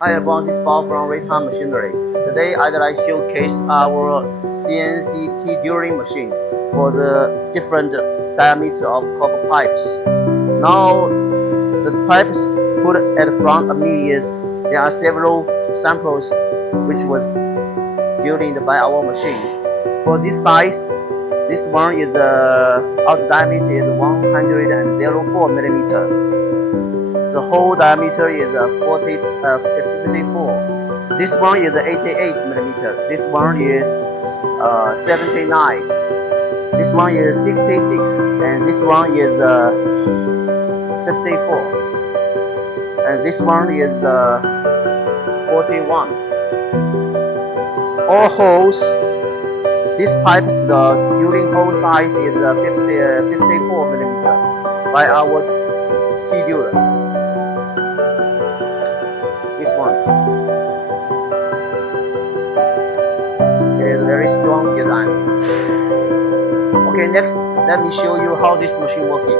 Hi everyone, this is Bob from Raytime Machinery. Today I'd like to showcase our CNC Tube machine for the different diameter of copper pipes. Now the pipes put at the front of me is there are several samples which was built by our machine. For this size, this one is outer diameter is 104 millimeter. The whole diameter is 54. This one is 88 millimeter. This one is 79. This one is 66, and this one is 54, and this one is 41. All holes. This pipe's during hole size is 54 millimeter by our T-Duder. This one. It is a very strong design. Okay, next let me show you how this machine working.